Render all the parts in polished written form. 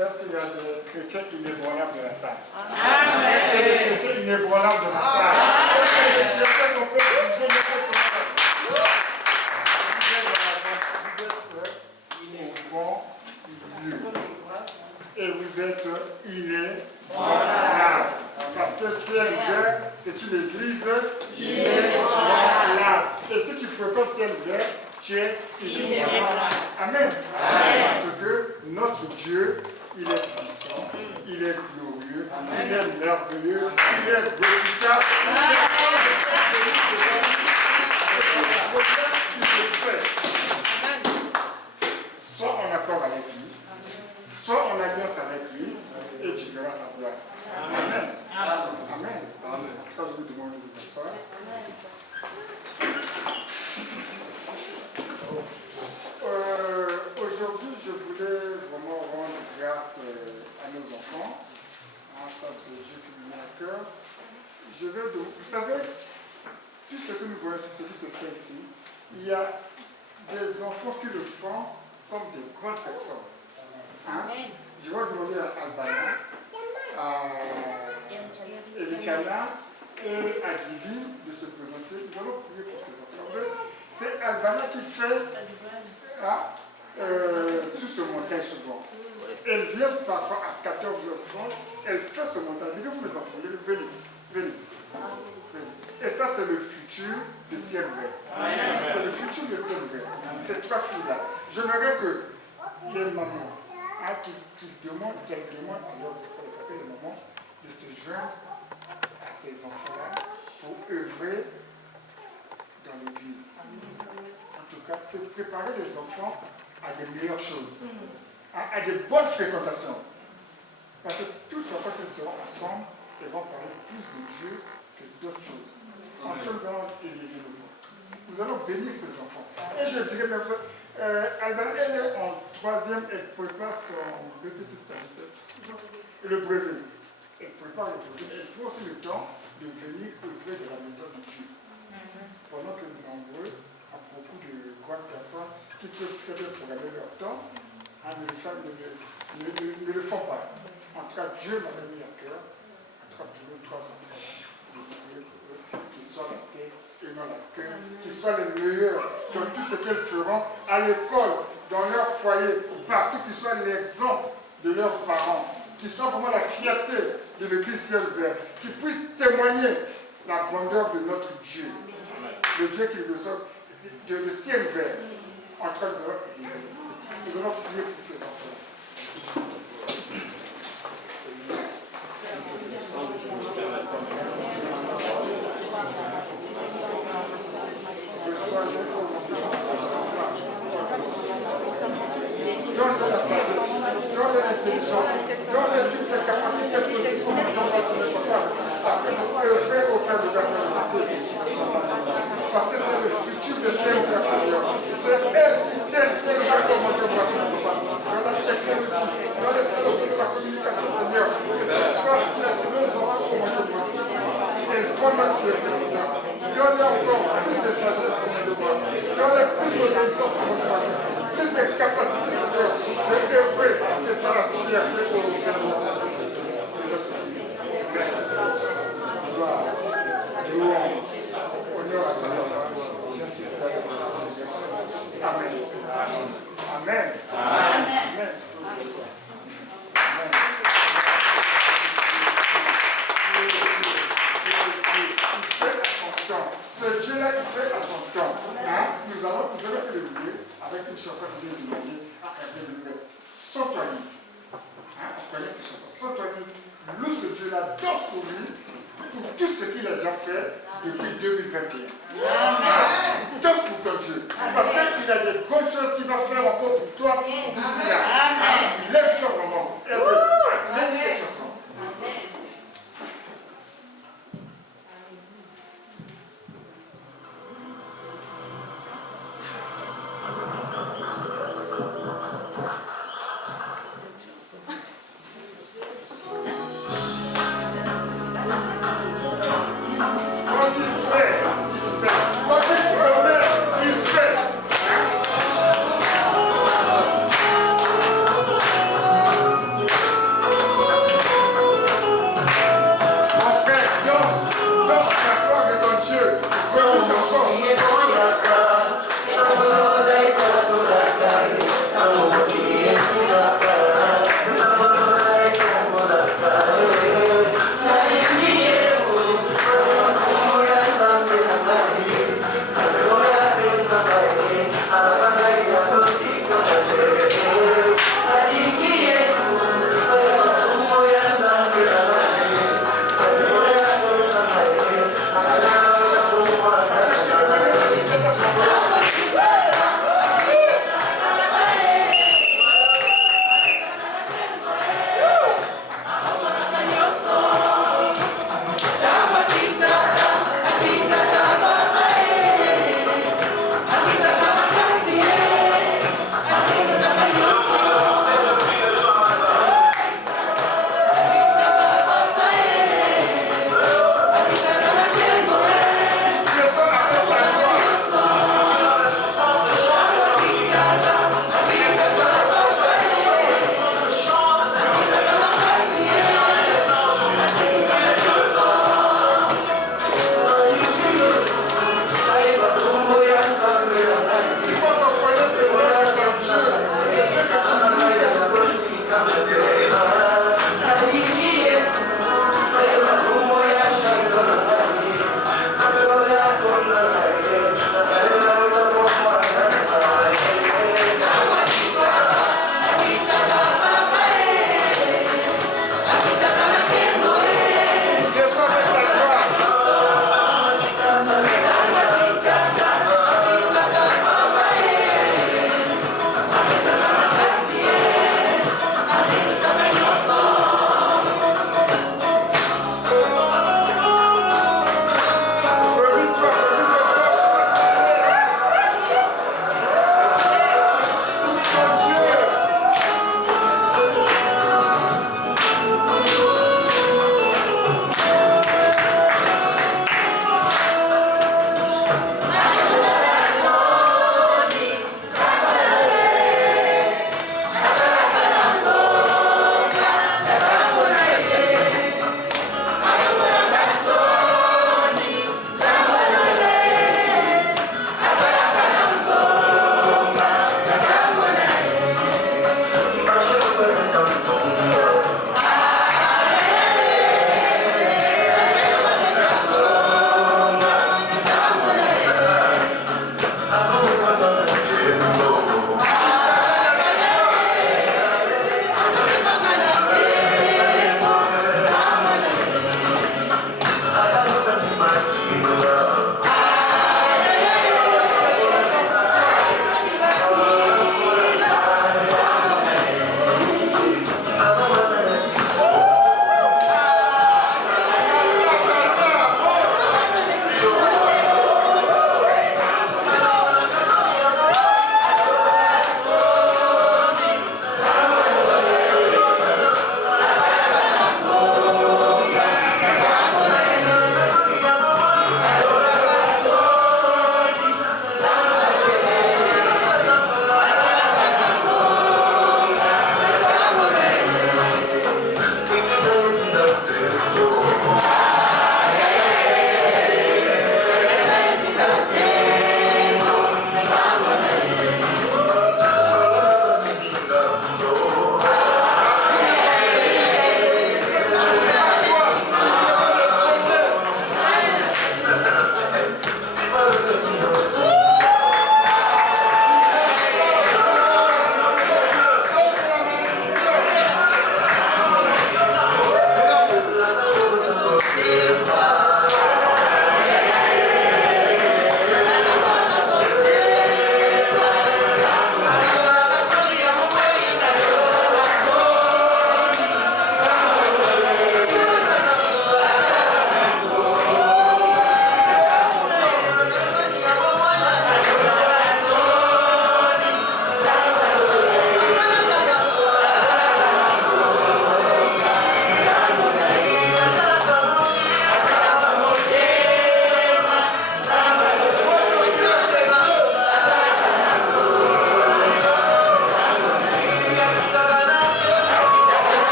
Est-ce qu'il y a des chrétiens inébranlables de la salle? Amen. Est-ce qu'il y a des chrétiens inébranlables de la salle? Est-ce qu'il y a des chrétiens qu'on peut bouger de cette manière? Vous êtes au bon lieu. Et vous êtes inébranlables. Parce que ciel ouvert, c'est une église inébranlable. Et si tu fréquentes ciel ouvert, tu es inébranlable. Amen. Parce que notre Dieu, il est puissant, il est glorieux, il est merveilleux, il est redoutable. Soit en accord avec lui, soit en alliance avec lui, et tu verras sa gloire. Amen. Amen. Amen. Quand je vous demande de vous asseoir. Aujourd'hui, je voulais vraiment rendre grâce à nos enfants. Ça, c'est Dieu qui me met à cœur. Vous savez, tout ce que nous voyons, ce qui se fait ici, il y a des enfants qui le font comme des grandes personnes. Hein? Je vais demander à Albana, à Elichana et à Divine de se présenter. Nous allons prier pour ces enfants. C'est Albana qui fait tout ce montage souvent. Elle vient parfois à 14h30, elle fait ce montage. Dites-vous mes enfants, venez, venez. Et ça, c'est le futur de ciel ouvert. C'est le futur de ciel ouvert. Ces trois filles-là. J'aimerais que les mamans qu'elles demandent à leurs enfants, les papas et les mamans, de se joindre à ces enfants-là pour œuvrer dans l'église. En tout cas, c'est préparer les enfants à des meilleures choses, à des bonnes fréquentations. Parce que toutefois, quand elles seront ensemble, elles vont parler plus de Dieu que d'autres choses. En tout cas, nous allons élever le monde. Nous allons bénir ces enfants. Et je dirais même que Albana, elle est en 3e, elle prépare son BPC le brevet. Elle prépare le brevet. Elle prend aussi le temps de venir œuvrer de la maison de Dieu. Pendant que nous nombreux, à beaucoup de grandes personnes qui peuvent très bien programmer leur temps, ne le font pas. En tout cas, Dieu m'avait mis à cœur, en tout cas pour nous 3 enfants, de prier pour eux, qu'ils soient la tête et non la queue, qu'ils soient les meilleurs dans tout ce qu'elles feront à l'école, dans leur foyer, partout, qu'ils soient l'exemple de leurs parents, qu'ils soient vraiment la fierté de l'église ciel ouvert, qu'ils puissent témoigner la grandeur de notre Dieu, le Dieu qui nous sort de ciel ouvert. En tout cas, nous allons prier pour ces enfants. Donne-leur la sagesse, donne-leur l'intelligence, donne-leur toutes les capacités possibles afin de œuvrer au sein de la communauté. Parce que c'est le futur de ciel ouvert, Seigneur. C'est elle qui tient ciel ouvert comme on devrait faire. Dans la technologie, dans l'installation de la communication, Seigneur. C'est cette femme qui a deux enfants comme on devrait faire. Elle prend notre fierté, Seigneur. Donne-leur encore plus de sagesse comme on devrait. Donne-leur plus d'obéissance comme on devrait faire. Plus de capacité, Seigneur, de œuvrer que ça la fierté au Père. Merci. Gloire. Louange. Honneur à ton nom. Amen. Amen. Amen. Ce Dieu-là, il fait à son temps. Nous allons le louer avec une chanson que j'ai demandé à Hervé de Nouvelle. Sois-toi-lui. On connaît ces chansons. Sois-toi-lui. Loue ce Dieu-là, danse pour lui, pour tout ce qu'il a déjà fait depuis 2021. Danse pour ton Dieu. Parce qu'il a des bonnes choses qu'il va faire encore pour toi d'ici là. Lève-toi vraiment. Hervé, lève cette chanson. Vas-y, frère. Vas-y, frère.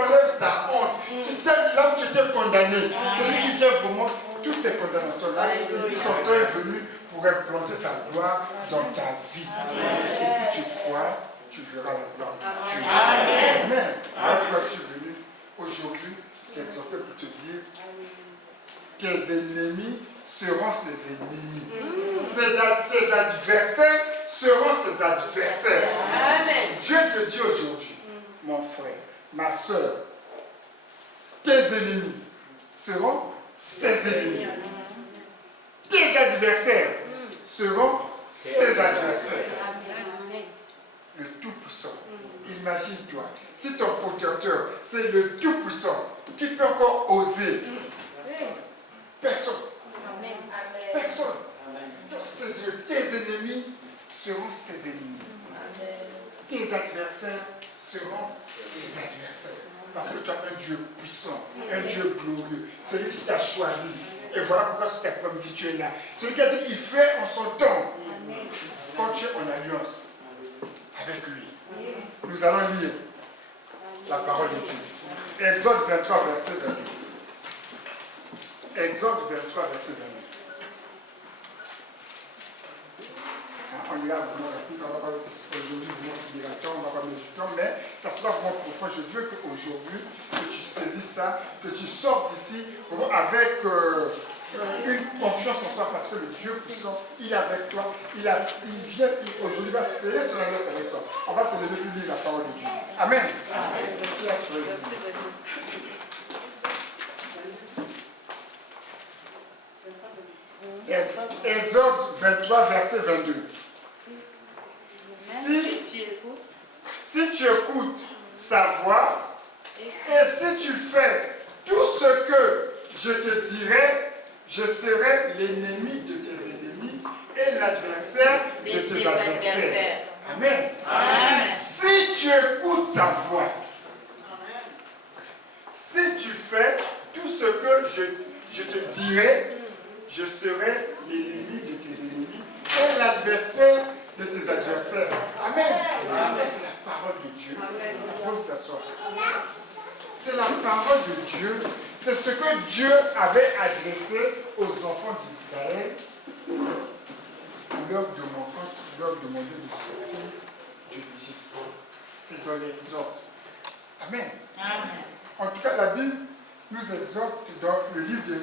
t'enlève ta honte, là où tu étais condamné. C'est lui qui vient vraiment toutes ces condamnations-là. Il dit son temps est venu pour implanter sa gloire dans ta vie. Et si tu crois, tu verras la gloire de Dieu. Amen. Voilà pourquoi je suis venu aujourd'hui t'exhorter pour te dire tes ennemis seront ses ennemis. Tes adversaires seront ses adversaires. Amen. Dieu te dit aujourd'hui, mon frère, ma soeur, tes ennemis seront ses ennemis. Tes adversaires seront ses adversaires. Le Tout-Puissant. Imagine-toi, si ton protecteur, c'est le Tout-Puissant, qui peut encore oser? Personne. Personne. Donc, tes ennemis seront ses ennemis. Tes adversaires seront ses adversaires. Parce que tu as un Dieu puissant, un Dieu glorieux, celui qui t'a choisi. Et voilà pourquoi cet après-midi tu es là. Celui qui a dit qu'il fait en son temps. Quand tu es en alliance avec lui. Nous allons lire la parole de Dieu. Exode 23, verset 22. Exode 23, verset 22. On ira vraiment rapide, on va pas aujourd'hui vraiment finir à temps, on va pas mettre du temps, mais ça sera vraiment profond. Je veux qu'aujourd'hui, que tu saisisses ça, que tu sortes d'ici avec une confiance en soi, parce que le Dieu puissant, il est avec toi, il vient, aujourd'hui, il va sceller son alliance avec toi. On va se lever pour lire la parole de Dieu. Amen. Amen. Exode 23, verset 22. Si tu écoutes sa voix et si tu fais tout ce que je te dirai, je serai l'ennemi de tes ennemis et l'adversaire de tes adversaires. Amen. Amen. Si tu écoutes sa voix, si tu fais tout ce que je te dirai, je serai l'ennemi de tes ennemis et l'adversaire de tes adversaires. Amen. Ça, c'est la parole de Dieu. Vous pouvez vous asseoir. C'est la parole de Dieu. C'est ce que Dieu avait adressé aux enfants d'Israël pour leur demander de sortir de l'Égypte. C'est dans l'Exode. Amen. Amen. En tout cas, la Bible nous exhorte dans le livre de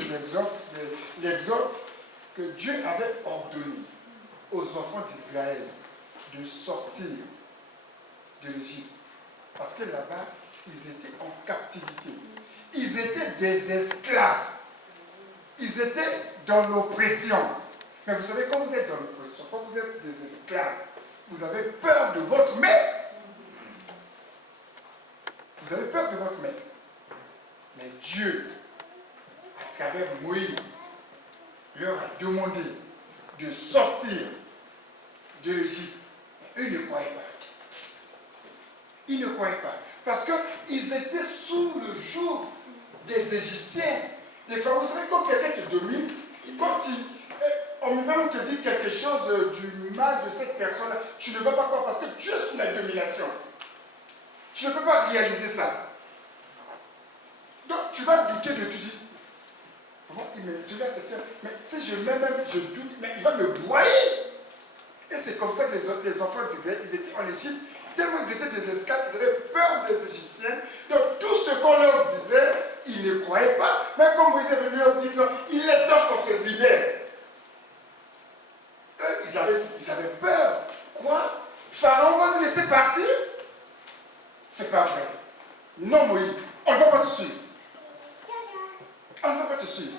l'Exode que Dieu avait ordonné aux enfants d'Israël de sortir de l'Égypte. Parce que là-bas, ils étaient en captivité. Ils étaient des esclaves. Ils étaient dans l'oppression. Mais vous savez, quand vous êtes dans l'oppression, quand vous êtes des esclaves, vous avez peur de votre maître. Vous avez peur de votre maître. Mais Dieu, à travers Moïse, leur a demandé de sortir de l'Égypte. Eux ne croyaient pas. Ils ne croyaient pas. Parce qu'ils étaient sous le joug des Égyptiens. Les femmes, vous savez, quand quelqu'un te domine, quand on même te dit quelque chose du mal de cette personne-là, tu ne vas pas croire parce que tu es sous la domination. Tu ne peux pas réaliser ça. Donc tu vas douter de tout. Mais celui-là, mais si je mets même, je doute, mais il va me broyer. Et c'est comme ça que les enfants d'Israël, ils étaient en Égypte, tellement ils étaient des esclaves, ils avaient peur des Égyptiens. Donc tout ce qu'on leur disait, ils ne croyaient pas. Mais comme Moïse est venu leur dire, non, il est temps qu'on se libère. Eux, ils avaient peur. Quoi? Pharaon va nous laisser partir? C'est pas vrai. Non, Moïse, on ne va pas te suivre. On ne va pas te suivre.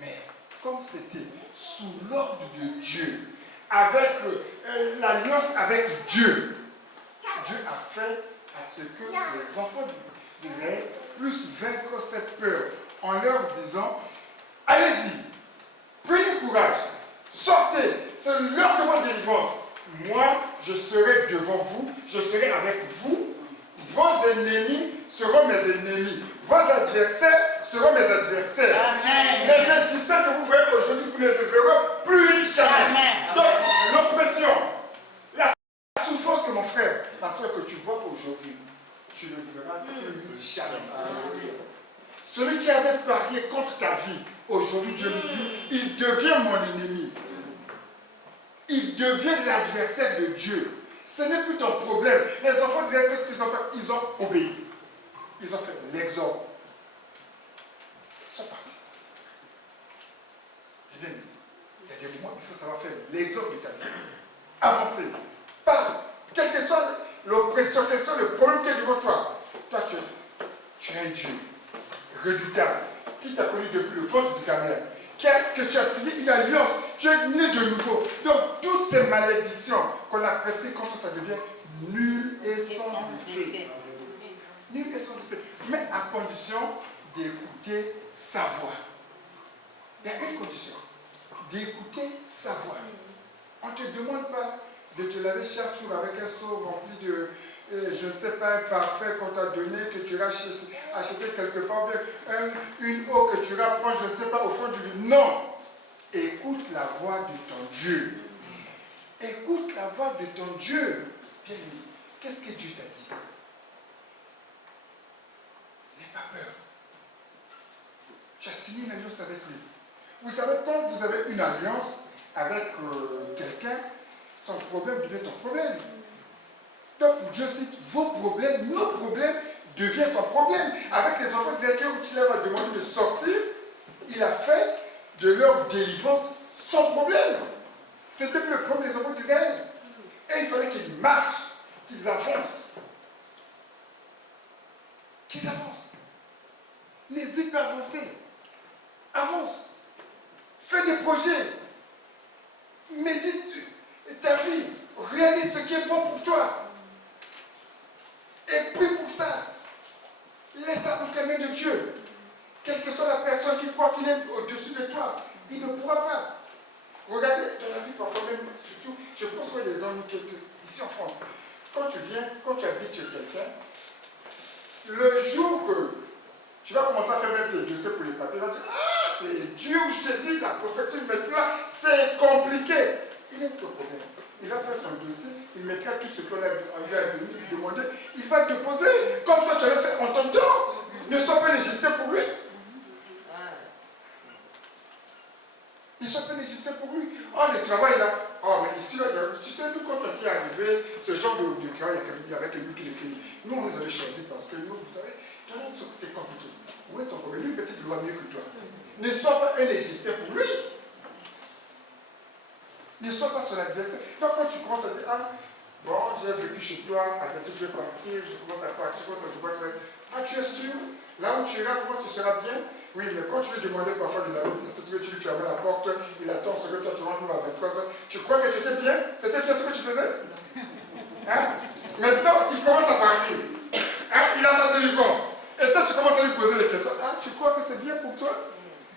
Mais comme c'était sous l'ordre de Dieu, avec l'alliance avec Dieu, Dieu a fait à ce que les enfants d'Israël puissent vaincre cette peur en leur disant, allez-y, prenez courage, sortez, c'est l'heure de votre délivrance. Moi, je serai devant vous, je serai avec vous. Vos ennemis seront mes ennemis. Vos adversaires seront mes adversaires. Amen. Les Égyptiens que vous voyez aujourd'hui, vous ne les verrez plus jamais. Amen. Donc, l'oppression, la souffrance que mon frère, ma soeur, que tu vois aujourd'hui, tu le verras plus jamais. Celui qui avait parié contre ta vie, aujourd'hui Dieu lui dit, il devient mon ennemi. Il devient l'adversaire de Dieu. Ce n'est plus ton problème. Les enfants disaient qu'est-ce qu'ils ont fait? Ils ont obéi. Ils ont fait l'exode. Ils sont partis. Eh bien, il y a des moments où il faut savoir faire l'exode de ta vie. Avancer. Pas, quelle que soit l'oppression, quel que soit le problème qui est devant toi. Toi, tu es un Dieu redoutable, qui t'a connu depuis le ventre de ta mère, que tu as signé une alliance, tu es né de nouveau. Donc, toutes ces malédictions qu'on a pressées contre ça devient nul et sans effet. Nul et sans effet. Mais à condition d'écouter sa voix. Il y a une condition. D'écouter sa voix. On ne te demande pas de te laver chaque jour avec un seau rempli de, je ne sais pas, un parfum qu'on t'a donné, que tu vas acheter quelque part, bien une eau que tu vas prendre, je ne sais pas, au fond du vide. Non! Écoute la voix de ton Dieu. Écoute la voix de ton Dieu. Bien aimé, qu'est-ce que Dieu t'a dit? N'aie pas peur. Tu as signé une alliance avec lui. Vous savez, quand vous avez une alliance avec quelqu'un, son problème devient ton problème. Donc, Dieu cite vos problèmes, nos problèmes deviennent son problème. Avec les enfants d'Israël, quand il leur a demandé de sortir, il a fait de leur délivrance son problème. C'était plus le problème des enfants d'Israël. Et il fallait qu'ils marchent, qu'ils avancent. Qu'ils avancent. N'hésite pas à avancer. Avance. Fais des projets. Médite ta vie. Réalise ce qui est bon pour toi. Et prie pour ça. Laisse ça entre les mains de Dieu. Quelle que soit la personne qui croit qu'il est au-dessus de toi, il ne pourra pas. Regardez dans la vie, parfois même, surtout, je pense que les hommes ici en France, quand tu habites chez quelqu'un, le jour que tu vas commencer à faire même tes dossiers pour les papiers, tu vas dire, ah, c'est dur, je te dis, la prophétie maintenant, c'est compliqué. Il n'est pas de problème. Il va faire son dossier, il mettra tout ce qu'on lui a demandé, il va déposer, comme toi tu avais fait en ton temps. Ne sois pas l'Égyptien pour lui. Ne sois pas l'Égyptien pour lui. Oh, le travail là, oh, mais ici, là, tu sais, tout quand on est arrivé, ce genre de travail, il y avait quelqu'un qui le fait. Nous, on nous avait choisi parce que nous, vous savez, c'est compliqué. Où est ton problème? Lui, peut-être, il doit mieux que toi. Ne sois pas un Égyptien pour lui. Ne sois pas son adversaire. Donc quand tu commences à dire, ah, bon, j'ai vécu chez toi, à bientôt je vais partir, je commence à partir, je commence à te voir, ah, tu es sûr? Là où tu iras, comment tu seras bien? Oui, mais quand tu lui demandais parfois de la route, si tu lui fermais la porte, il attend ce que toi tu rentres à 23h, tu crois que tu étais bien? C'était bien ce que tu faisais? Hein? Maintenant, il commence à partir. Hein? Il a sa délivrance. Et toi, tu commences à lui poser des questions. Ah, tu crois que c'est bien pour toi?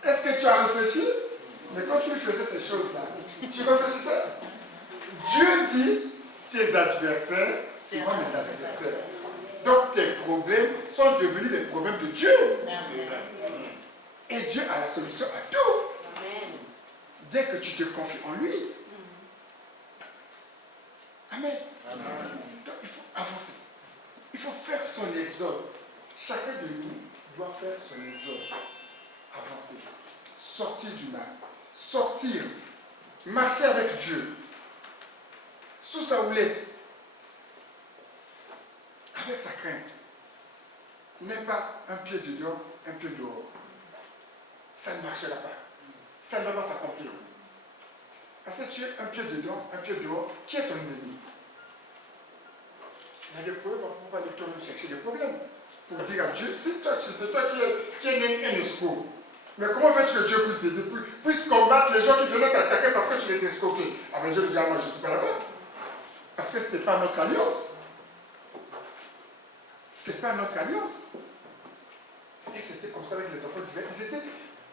Est-ce que tu as réfléchi? Mais quand tu lui faisais ces choses-là, tu réfléchissais? Dieu dit, tes adversaires seront mes adversaires. Donc tes problèmes sont devenus les problèmes de Dieu. Et Dieu a la solution à tout. Dès que tu te confies en lui. Amen. Donc il faut avancer. Il faut faire son exode. Chacun de nous doit faire son exode. Avancer. Sortir du mal. Sortir. Marcher avec Dieu. Sous sa houlette. Avec sa crainte. N'est pas un pied dedans, un pied dehors. Ça ne marchera pas. Ça ne va pas s'accomplir. Parce que tu es un pied dedans, un pied dehors, qui est ton ennemi? Il y a des problèmes, on ne peut pas aller tourner chercher des problèmes. Pour dire à Dieu, si toi, c'est toi qui es un escroc. Mais comment veux-tu que Dieu puisse t'aider, puisse combattre les gens qui venaient t'attaquer parce que tu les escroquais? Ah mais je dis, ah moi je ne suis pas là-bas. Parce que ce n'est pas notre alliance. Ce n'est pas notre alliance. Et c'était comme ça avec les enfants d'Israël.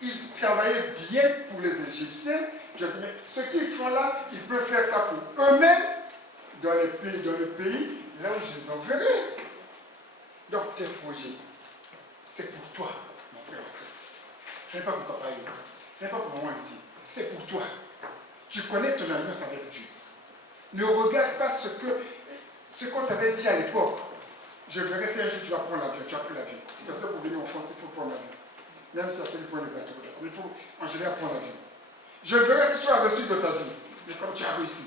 Ils travaillaient bien pour les Égyptiens. Je dis, mais ce qu'ils font là, ils peuvent faire ça pour eux-mêmes dans le pays, là où je les enverrai. Donc tes projets, c'est pour toi, mon frère et soeur. Ce n'est pas pour papa, ce n'est pas pour maman ici. C'est pour toi. Tu connais ton alliance avec Dieu. Ne regarde pas ce qu'on t'avait dit à l'époque. Je verrai si un jour tu vas prendre l'avion, tu as pris l'avion. Parce que pour venir en France, il faut prendre l'avion. Même si c'est celui qui prend le bateau. Il faut en général prendre l'avion. Je verrai si tu as reçu de ta vie. Mais comme tu as réussi.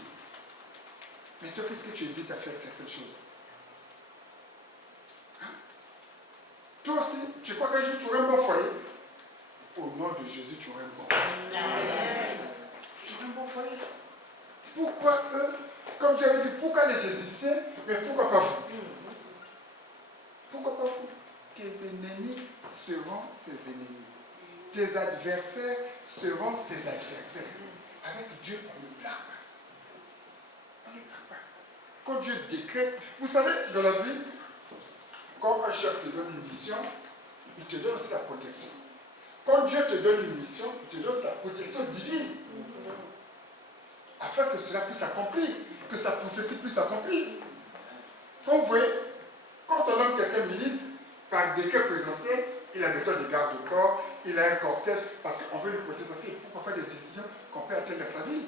Mais toi, qu'est-ce que tu hésites à faire certaines choses? Hein? Toi aussi, tu crois qu'un jour tu auras un bon foyer? Au nom de Jésus, tu auras un bon foyer. Tu auras un bon foyer. Pourquoi eux, comme tu avais dit, pourquoi les Égyptiens, mais pourquoi pas vous? Pourquoi pas vous? Tes ennemis seront ses ennemis. Tes adversaires seront ses adversaires. Avec Dieu, on ne blague pas. On ne blague pas. Quand Dieu décrète, vous savez, dans la vie, quand un chef te donne une mission, il te donne aussi la protection. Quand Dieu te donne une mission, il te donne sa protection divine. Afin que cela puisse s'accomplir, que sa prophétie puisse s'accomplir. Quand vous voyez, quand on nomme quelqu'un ministre, par décret présidentiel, il a besoin de garde-corps, il a un cortège, parce qu'on veut lui protéger, parce qu'il faut pas faire des décisions qu'on peut atteindre à sa vie.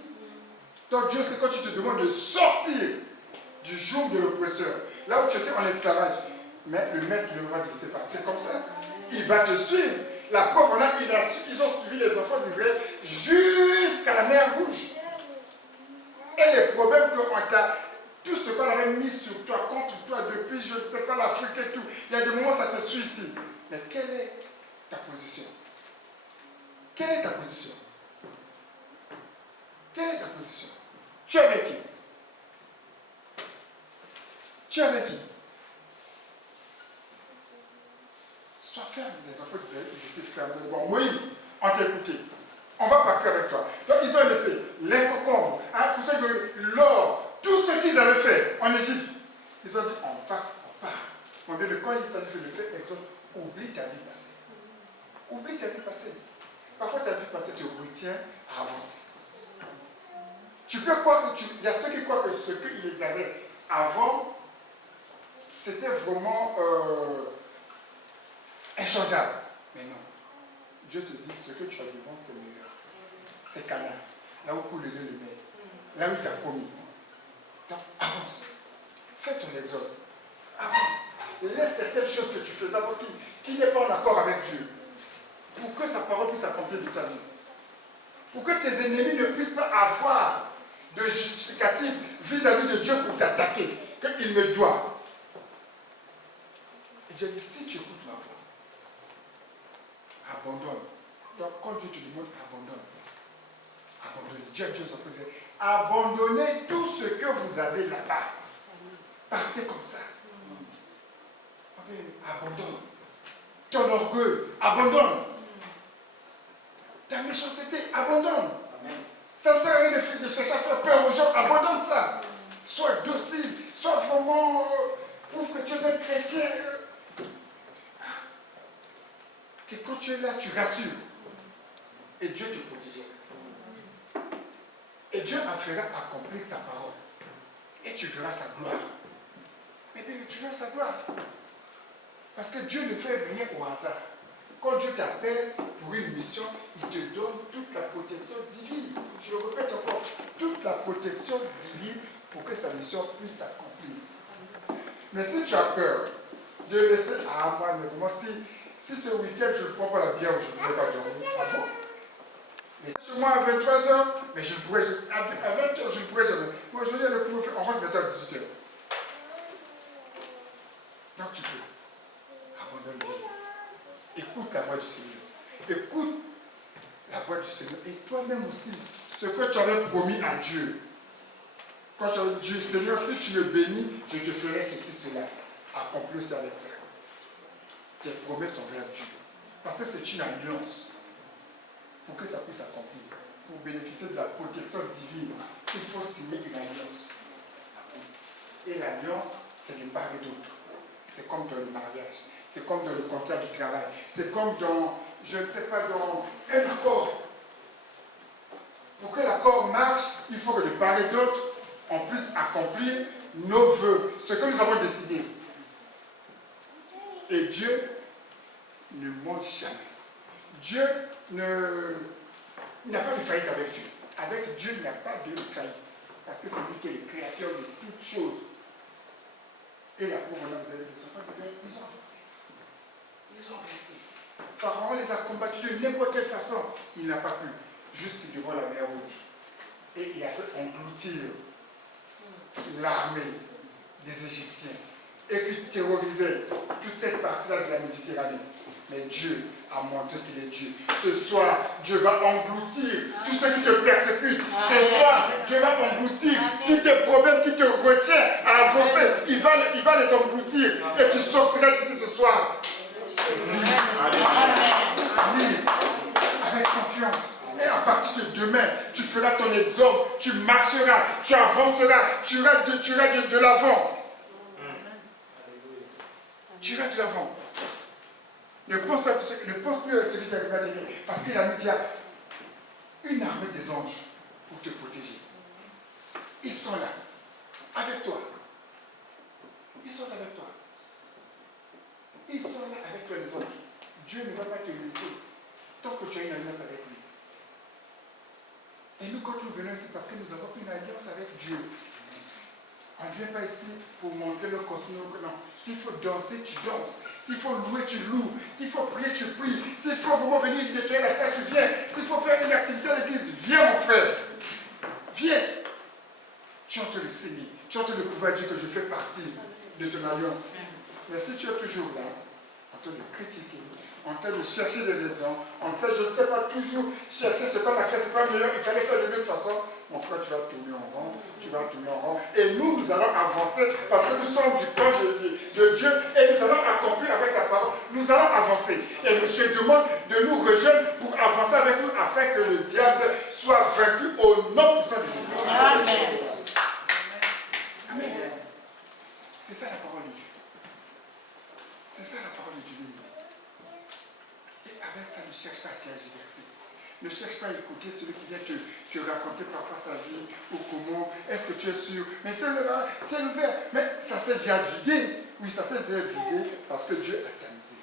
Donc Dieu, c'est quand tu te demandes de sortir du joug de l'oppresseur, là où tu étais en esclavage, mais le maître ne va te laisser pas. C'est comme ça. Il va te suivre. La preuve, ils ont suivi les enfants d'Israël jusqu'à la mer Rouge. Et les problèmes qu'on t'a, tout ce qu'on avait mis sur toi, contre toi, depuis, je ne sais pas, l'Afrique et tout, il y a des moments où ça te suit ici. Mais quelle est ta position? Quelle est ta position? Quelle est ta position? Tu es avec qui? Tu es avec qui? Sois ferme, les enfants d'Israël, ils étaient fermés. Bon, Moïse, on t'a écouté. On va partir avec toi. Donc ils ont laissé les concombres, hein, pour ceux que l'or, tout ce qu'ils avaient fait en Égypte. Ils ont dit, on part. Mon Dieu, quand il s'agit de le faire, Exode, oublie ta vie passée. Oublie ta vie passée. Parfois ta vie passée te retient à avancer. Tu peux croire que il y a ceux qui croient que ce qu'ils avaient avant, c'était vraiment inchangeable. Mais non. Dieu te dit, ce que tu as devant, c'est meilleur. C'est Canaan. Là où coule le lait et le miel. Là où il t'a promis. Donc, avance. Fais ton exode. Avance. Laisse certaines choses que tu faisais avant qui n'est pas en accord avec Dieu. Pour que sa parole puisse s'accomplir de ta vie. Pour que tes ennemis ne puissent pas avoir de justificatif vis-à-vis de Dieu pour t'attaquer. Qu'il me doit. Et Dieu dit, si tu écoutes ma voix, abandonne. Donc quand Dieu te demande, abandonne. Abandonnez. Dieu Joseph, abandonnez tout ce que vous avez là-bas. Partez comme ça. Abandonne. Ton orgueil, abandonne. Ta méchanceté, abandonne. Ça ne sert à rien de chercher à faire peur aux gens, abandonne ça. Sois docile, sois vraiment, prouve que tu es un chrétien. Que quand tu es là, tu rassures. Et Dieu te protégera. Et Dieu en fera accomplir sa parole. Et tu verras sa gloire. Mais bien, tu verras sa gloire. Parce que Dieu ne fait rien au hasard. Quand Dieu t'appelle pour une mission, il te donne toute la protection divine. Je le répète encore, toute la protection divine pour que sa mission puisse s'accomplir. Mais si tu as peur de laisser à moi, mais vraiment, si ce week-end je ne prends pas la bière, je ne pourrais pas dormir. Ah bon? Mais chez moi à 23h, mais je ne pourrais jamais. À 20h, je ne pourrais jamais. Moi, aujourd'hui, le couvre-feu, on rentre bientôt à 18h. Donc tu peux. Abandonne-le. Écoute la voix du Seigneur. Écoute la voix du Seigneur. Et toi-même aussi, ce que tu avais promis à Dieu. Quand tu avais dit, Seigneur, si tu me bénis, je te ferai ceci, cela. Accomplis ça avec ça. Tes promesses envers Dieu. Parce que c'est une alliance. Pour que ça puisse s'accomplir. Pour bénéficier de la protection divine, il faut signer une alliance. Et l'alliance, c'est de part et d'autre. C'est comme dans le mariage. C'est comme dans le contrat du travail. C'est comme dans, je ne sais pas, dans un accord. Pour que l'accord marche, il faut que de part et d'autre, on puisse accomplir nos vœux, ce que nous avons décidé. Et Dieu ne ment jamais. Dieu n'a pas de faillite avec Dieu. Avec Dieu, il n'y a pas de faillite. Parce que c'est lui qui est le créateur de toutes choses. Et la pauvre, vous avez des enfants, ils ont avancé. Ils ont avancé. Pharaon les a combattus de n'importe quelle façon. Il n'a pas pu. Jusque devant la mer Rouge. Et il a fait engloutir l'armée des Égyptiens. Et qui terrorisait toute cette partie-là de la Méditerranée. Mais Dieu a montré qu'il est Dieu. Ce soir, Dieu va engloutir tous ceux qui te persécutent. Ce soir, Dieu va engloutir tous tes problèmes qui te retiennent à avancer. Il va les engloutir. Et tu sortiras d'ici ce soir. Lis avec confiance. Et à partir de demain, tu feras ton exode, tu marcheras, tu avanceras, tu iras de l'avant. Tu iras de l'avant. Ne pense plus à celui qui arrive à derrière, parce qu'il a mis déjà une armée des anges pour te protéger. Ils sont là, avec toi. Ils sont avec toi. Ils sont là avec toi, les anges. Dieu ne va pas te laisser tant que tu as une alliance avec lui. Et nous, quand nous venons ici, parce que nous avons une alliance avec Dieu, on ne vient pas ici pour montrer le costume. Non. S'il faut danser, tu danses. S'il faut louer, tu loues. S'il faut prier, tu pries. S'il faut vraiment venir nettoyer la salle, tu viens. S'il faut faire une activité à l'église, viens, mon frère. Viens. Tu es en train de saigner. Tu es en train de pouvoir dire que je fais partie de ton alliance. Mais si tu es toujours là, en train de critiquer, en train de chercher des raisons, en train, je ne sais pas, toujours chercher ce qu'on a fait, c'est pas meilleur, il fallait faire de l'autre façon, mon frère, tu vas tourner en rond, tu vas tourner en rond. Et nous allons avancer parce que nous sommes du plan de Dieu et nous allons accomplir avec sa parole. Nous allons avancer. Et je demande de nous rejoindre pour avancer avec nous afin que le diable soit vaincu au nom puissant de Jésus. Amen. Amen. C'est ça la parole de Dieu. C'est ça la parole de Dieu. Et avec ça, ne cherche pas à tergiverser. Ne cherche pas à écouter celui qui vient te raconter parfois sa vie ou comment, est-ce que tu es sûr. Mais c'est le verre. Mais ça s'est déjà vidé. Oui, ça s'est déjà vidé parce que Dieu a tamisé.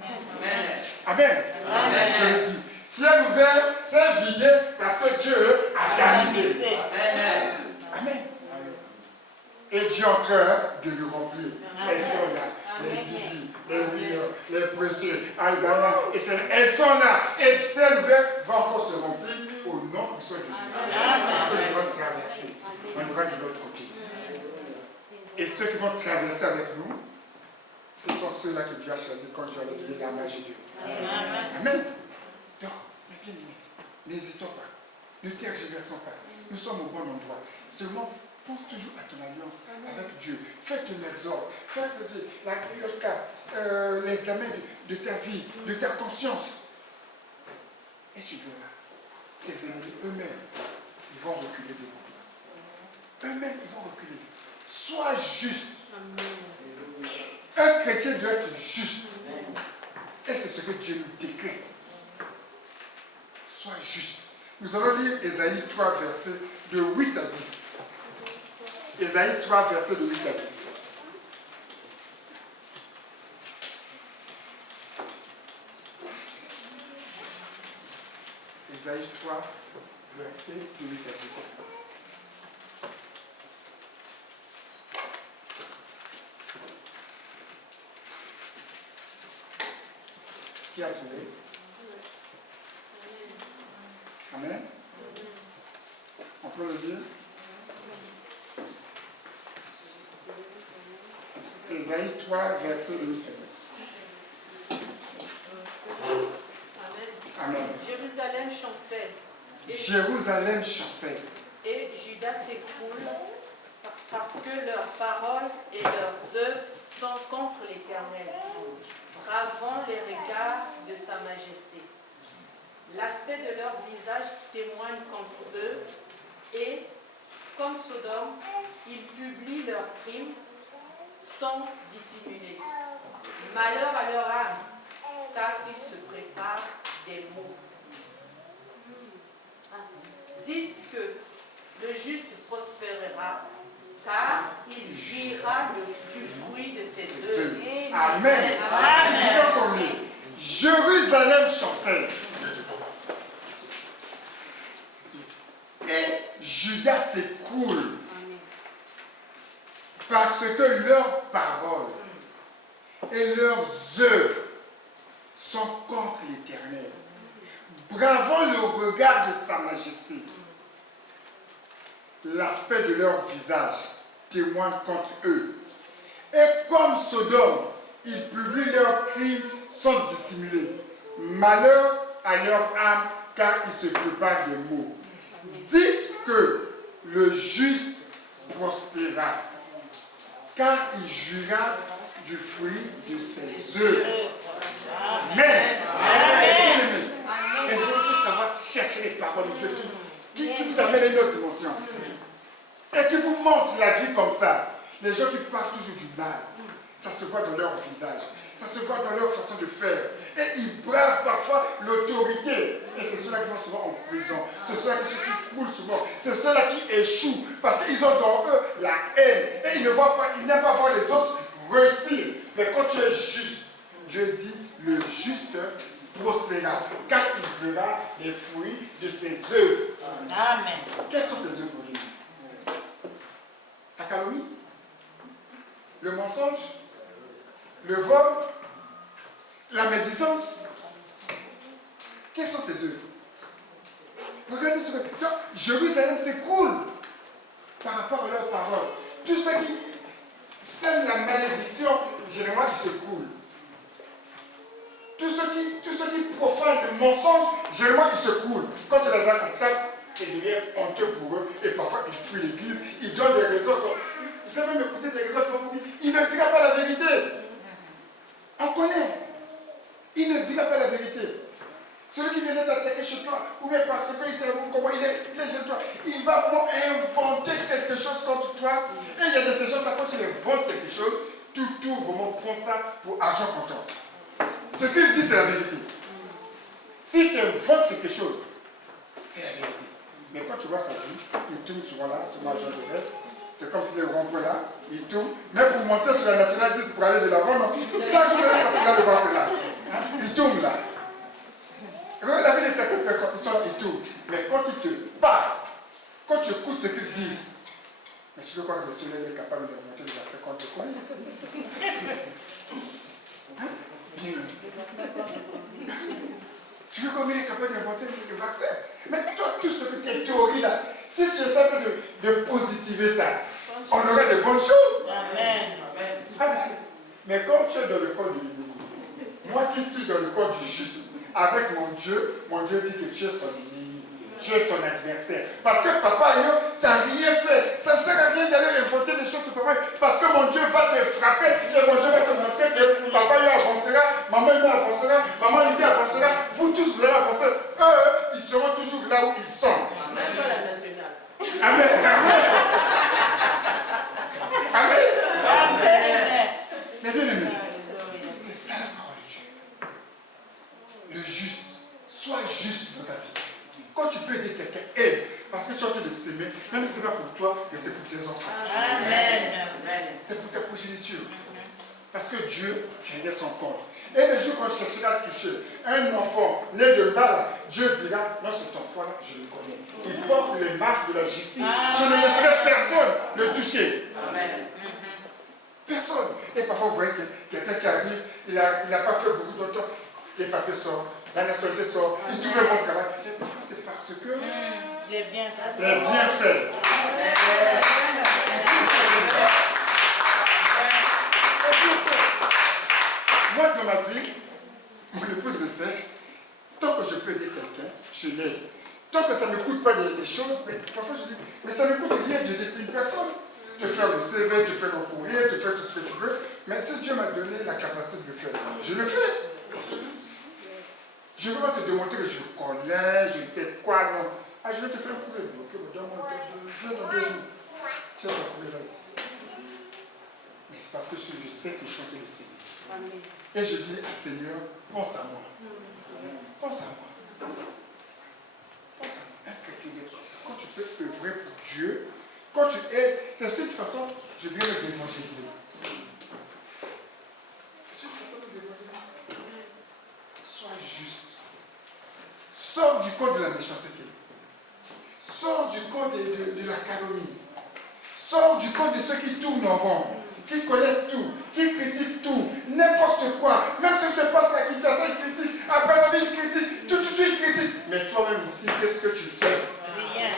Amen. Amen. Amen. Je le dis. Ciel ouvert, c'est vidé parce que Dieu a tamisé. Amen. Amen. Et Dieu est en train de le remplir. Elles sont là. Les divines, les winners, les précieux, Albana, et elles sont là. Et celle ouverte va encore se remplir au nom de Jésus. Parce qu'ils vont traverser. On ira de l'autre côté. Et ceux qui vont traverser avec nous, ce sont ceux-là que Dieu a choisis quand Dieu a donné la magie de Dieu. Amen. Donc, mes bien-aimés, n'hésitons pas. Ne tergiversons pas. Nous sommes au bon endroit. Seulement, pense toujours à ton alliance avec Dieu. Fais ton exorde. Fais l'examen de ta vie, de ta conscience. Et tu verras. Tes ennemis eux-mêmes, ils vont reculer devant toi. Eux-mêmes, ils vont reculer. Sois juste. Un chrétien doit être juste. Et c'est ce que Dieu nous décrète. Sois juste. Nous allons lire Ésaïe 3, versets de 8 à 10. Ésaïe 3, versets de 8 à 10. Ésaïe 3, versets de 8 à 10. Qui a trouvé? Amen. On peut le dire? Ésaïe 3, verset 8 à 10. Amen. Jérusalem chancelle. Jérusalem chancelle. Et Juda s'écroule parce que leurs paroles et leurs œuvres sont contre l'Éternel, bravant les regards de sa majesté. L'aspect de leur visage témoigne contre eux et, comme Sodome, ils publient leurs crimes sans dissimuler. Malheur à leur âme, car ils se préparent des maux. Dites que le juste prospérera, car il jouira du fruit de ses œuvres. Amen. Amen. Jérusalem chancelle. Et Judas s'écroule. Parce parce que leurs paroles et leurs œuvres sont contre l'Éternel, bravant le regard de sa majesté. L'aspect de leur visage témoigne contre eux. Et comme Sodome, ils publient leurs crimes sans dissimuler. Malheur à leur âme, car ils se préparent des maux. Dites que le juste prospérera, car il jouira du fruit de ses œuvres. Amen. Amen. Et il faut savoir chercher les paroles de Dieu qui vous amènent à une autre dimension. Et qui vous montrent la vie comme ça. Les gens qui parlent toujours du mal, ça se voit dans leur visage, ça se voit dans leur façon de faire. Et ils bravent parfois l'autorité. Et c'est ceux-là qui vont souvent en prison. C'est ceux-là qui coulent souvent. C'est ceux-là qui échouent parce qu'ils ont dans eux la haine. Et ils ne voient pas, ils n'aiment pas voir les autres réussir. Mais quand tu es juste, Dieu dit, le juste prospérera, car il verra les fruits de ses œuvres. Amen. Quelles sont tes œuvres? La calomnie, le mensonge, le vol, la médisance. Quelles sont tes œuvres? Regardez ce que... Jérusalem s'écroule par rapport à leurs paroles. Tous ceux qui sèment la malédiction, généralement, ils s'écroulent. Tous ceux qui profanent le mensonge, généralement, ils s'écroulent. Quand tu les attrapes, c'est devient honteux pour eux et parfois ils fuient l'église, ils donnent des raisons. Vous savez même écouter des raisons pour vous dire, il ne dira pas la vérité. On connaît. Il ne dira pas la vérité. Celui qui vient t'attaquer chez toi, ou bien parce qu'il t'aime, comment il est chez toi, il va vraiment inventer quelque chose contre toi. Et il y a de ces gens-là, quand il invente quelque chose, tout vraiment prend ça pour argent comptant. Ce qu'il dit, c'est la vérité. Si tu inventes quelque chose, c'est la vérité. Mais quand tu vois sa vie, il tourne souvent là, souvent à Jean Jaurès, c'est comme s'il est rond-point là, il tourne, mais pour monter sur la nationale 10 pour aller de l'avant, non, chaque jour, parce qu'il a le ventre là. Il tourne là. La vie de certaines personnes, ils sont là, ils tournent. Mais quand ils te parlent, quand tu écoutes ce qu'ils disent, mais tu veux croire que le soleil est capable d'inventer le verset contre quoi? Hein? Tu veux comme il est capable d'inventer le vaccin? Mais toi, tout ce que tes théories là, si tu essaies de positiver ça, on aurait de bonnes choses. Amen. Amen. Mais comme tu es dans le corps de l'ennemi, moi qui suis dans le corps du juste, avec mon Dieu dit que tu es son ennemi, tu es son adversaire. Parce que papa, tu n'as rien fait. Ça ne sert à rien d'aller inventer des choses sur papa. Parce que mon Dieu va te frapper et mon Dieu va te montrer que papa avancera, maman avancera, maman Lydie avancera. Vous tous, vous allez avancer. Eux, ils seront toujours là où ils sont. Même pas la nationale. Amen. Amen. Amen. Mais bien aimé, c'est ça la parole de Dieu. Le juste. Sois juste dans ta vie. Quand tu peux aider quelqu'un, aide. Parce que tu es en train de s'aimer, même si ce n'est pas pour toi, mais c'est pour tes enfants. Amen. C'est pour ta progéniture. Parce que Dieu tiendrait son compte. Et le jour quand je chercherai à toucher un enfant né de mal, Dieu dira, non, cet enfant-là, je le connais. Il porte les marques de la justice. Je ne laisserai personne le toucher. Amen. Personne. Et parfois, vous voyez quelqu'un qui arrive, il n'a pas fait beaucoup de temps, les papiers sortent, la nationalité sort, il trouve un bon travail. Et pourquoi? C'est parce que Les bienfaits. les bienfaits. Moi, dans ma vie, mon épouse le sait, tant que je peux aider quelqu'un, je l'aide. Tant que ça ne me coûte pas des choses, mais parfois je dis, mais ça ne coûte rien d'aider une personne. Tu fais le CV, tu fais le courrier, tu fais tout ce que tu veux. Mais si Dieu m'a donné la capacité de le faire, je le fais. Je ne vais pas te démontrer que je connais, je ne sais quoi, non. Ah, je vais te faire un courrier. Ok, donne-moi dans 2 jours. Tiens, ton courrier là ici. Mais c'est parce que je sais que je suis en train de Seigneur. Et je dis à Seigneur, pense à moi. Pense à moi. Pense à moi. Un chrétien de toi. Quand tu peux œuvrer pour Dieu, quand tu aides, c'est cette façon, je dirais, d'évangéliser. C'est une façon d'évangéliser. Sois juste. Sors du code de la méchanceté. Sors du code de la calomnie. Sors du code de ceux qui tournent en rond. qui connaissent tout, qui critiquent tout, n'importe quoi. Même ce qui se passe à Kinshasa, ils critiquent. À Brazzaville, ils critiquent. Tout, ils critiquent. Mais toi-même ici, qu'est-ce que tu fais? Rien.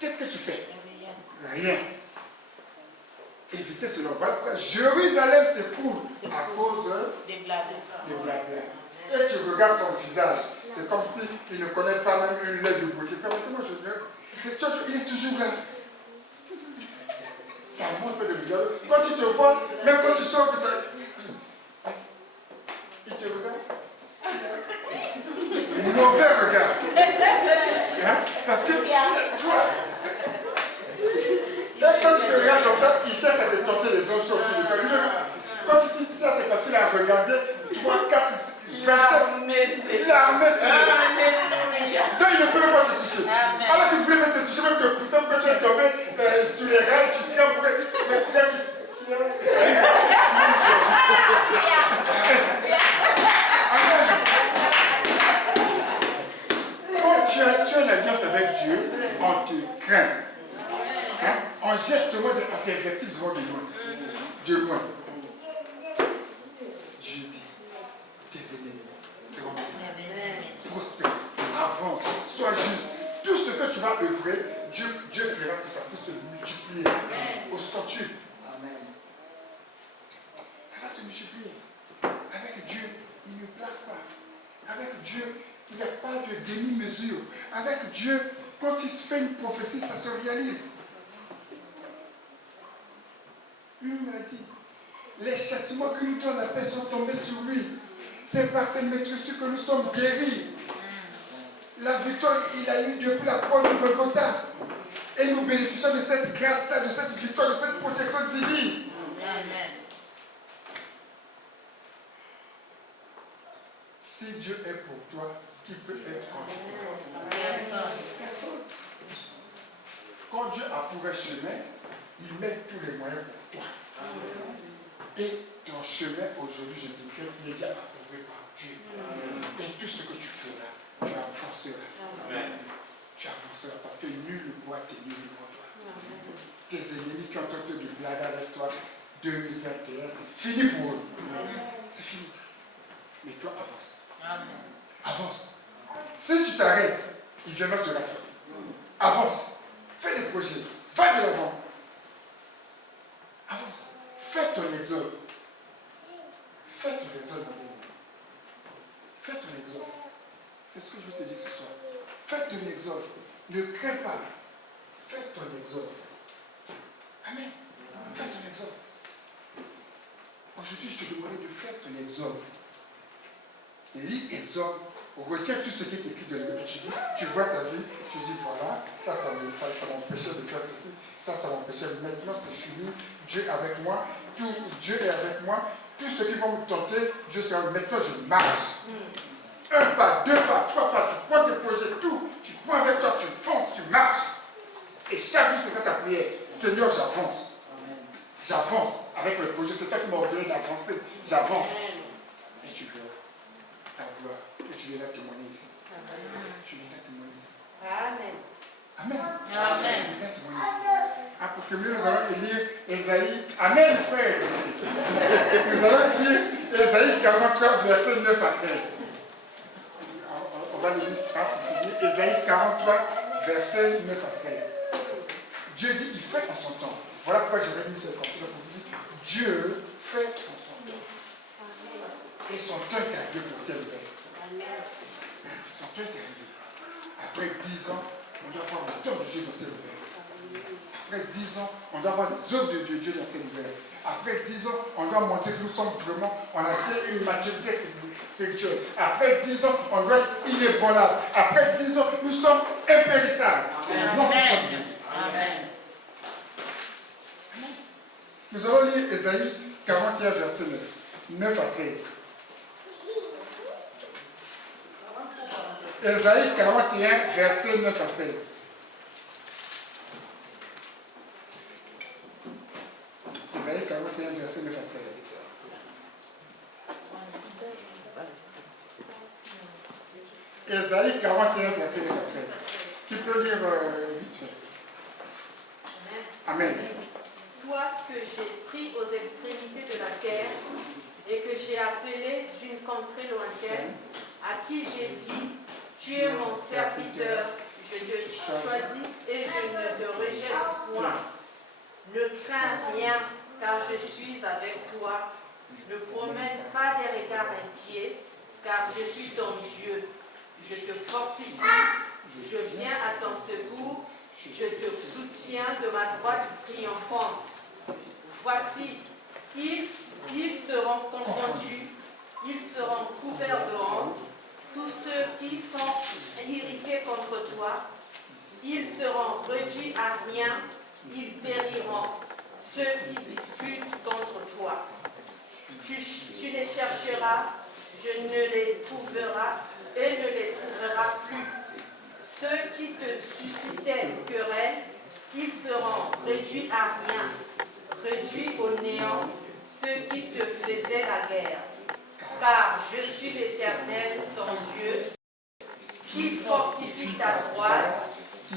Qu'est-ce que tu fais? Rien. Rien. Évitez cela. Voilà pourquoi Jérusalem s'écoule à cause Des blabla. du blabla. Et tu regardes son visage. C'est comme s'il ne connaît pas même une lettre de beauté. Permettez-moi, je regarde. Il est toujours là. Ça montre de regard. Quand tu te vois, même quand tu sors, il te regarde. Mauvais regard. Hein? Parce que toi, quand tu te regardes comme ça, il cherche à te tenter les autres choses tout le temps. Lui-même, quand il dit ça, c'est parce qu'il a regardé 3, 4, 27. Il a armé ses donc il ne peut même pas te toucher. Alors qu'il voulait même te toucher, même que pour ça, quand tu es tombé sur les rails, tu tiens pour. Mais peut-être quand tu as une alliance avec Dieu, on te craint. Hein? On jette seulement des intervertis devant de loin. De loin. Dieu dit, tes ennemis seront des ennemis. Prospère, avance, sois juste. Tout ce que tu vas œuvrer, Dieu fera que ça puisse se multiplier au centuple. Ça va se multiplier. Avec Dieu, il ne plaque pas. Avec Dieu, il n'y a pas de demi-mesure. Avec Dieu, quand il se fait une prophétie, ça se réalise. Lui m'a dit, les châtiments que nous donne la paix sont tombés sur lui. C'est par ses maîtrises que nous sommes guéris. La victoire, il a eu depuis la croix de Golgotha. Et nous bénéficions de cette grâce-là, de cette victoire, de cette protection divine. Amen. Si Dieu est pour toi, qui peut être contre toi? Personne. Quand Dieu a pour un chemin, il met tous les moyens pour toi. Et ton chemin aujourd'hui, je dis qu'il est déjà approuvé par Dieu. Et tout ce que tu feras, tu avanceras. Tu avanceras parce que nul ne pourra tenir devant toi. Tes ennemis qui ont tenté de blaguer avec toi, 2021, c'est fini pour eux. C'est fini. Mais toi, avance. Avance. Si tu t'arrêtes, il viendra te rattraper. Avance. Fais des projets. Va de l'avant. Avance. Fais ton exode. Fais ton exode, mon ami. Fais ton exode. C'est ce que je te dis ce soir. Fais ton exode. Ne crains pas. Fais ton exode. Amen. Fais ton exode. Aujourd'hui, je te demandais de faire ton exode. Lis Exode, retiens tout ce qui est écrit de l'Exode. Tu vois ta vie, tu dis voilà, ça m'empêchait de faire ceci, ça m'empêchait. Maintenant c'est fini, Dieu est avec moi, Dieu est avec moi, tout ce qui va me tenter, Dieu sera. Maintenant je marche. Un pas, deux pas, trois pas, tu prends tes projets, tout, tu prends avec toi, tu fonces, tu marches. Et chaque jour c'est ça ta prière. Seigneur, j'avance. J'avance avec le projet, c'est toi qui m'as ordonné d'avancer. J'avance. Et tu verras. Gloire. Et tu viendras témoigner ici. Tu viendras témoigner ici. Amen. Amen. Amen. Tu viendras témoigner ici. Ah, pour terminer, nous allons lire Ésaïe. Amen, frère. Nous allons lire Ésaïe 43, versets 9 à 13. On va le lire pour finir. Ésaïe 43, versets 9 à 13. Dieu dit, il fait en son temps. Voilà pourquoi j'avais mis ce parti-là pour vous dire, Dieu fait en son temps. Et son temps est arrivé pour le ciel ouvert. Son temps est arrivé. Après 10 ans, on doit avoir le temps de Dieu dans le ciel ouvert. Après 10 ans, on doit avoir les œuvres de Dieu dans le ciel ouvert. Après 10 ans, on doit montrer que nous sommes vraiment, on a une maturité spirituelle. Après 10 ans, on doit être inébranlable. Après 10 ans, nous sommes impérissables. Non, nous sommes Jésus. Amen. Nous allons lire Ésaïe 41, verset 9. 9 à 13. Ésaïe 41, verset 9 à 13. Ésaïe 41, verset 9 à 13. Ésaïe 41, verset 9 à 13. Qui peut lire vite fait? Amen. Toi que j'ai pris aux extrémités de la terre et que j'ai appelé d'une contrée lointaine, à qui j'ai dit, tu es mon serviteur, je te choisis et je ne te rejette point. Ne crains rien, car je suis avec toi. Ne promène pas des regards inquiets, car je suis ton Dieu. Je te fortifie, je viens à ton secours, je te soutiens de ma droite triomphante. Voici, ils seront confondus, ils seront couverts de honte, tous ceux qui sont irrités contre toi, ils seront réduits à rien, ils périront, ceux qui discutent contre toi. Tu les chercheras, je ne les trouveras et ne les trouveras plus. Ceux qui te suscitaient querelle, ils seront réduits à rien, réduits au néant, ceux qui te faisaient la guerre. Car je suis l'Éternel, ton Dieu, qui fortifie ta droite,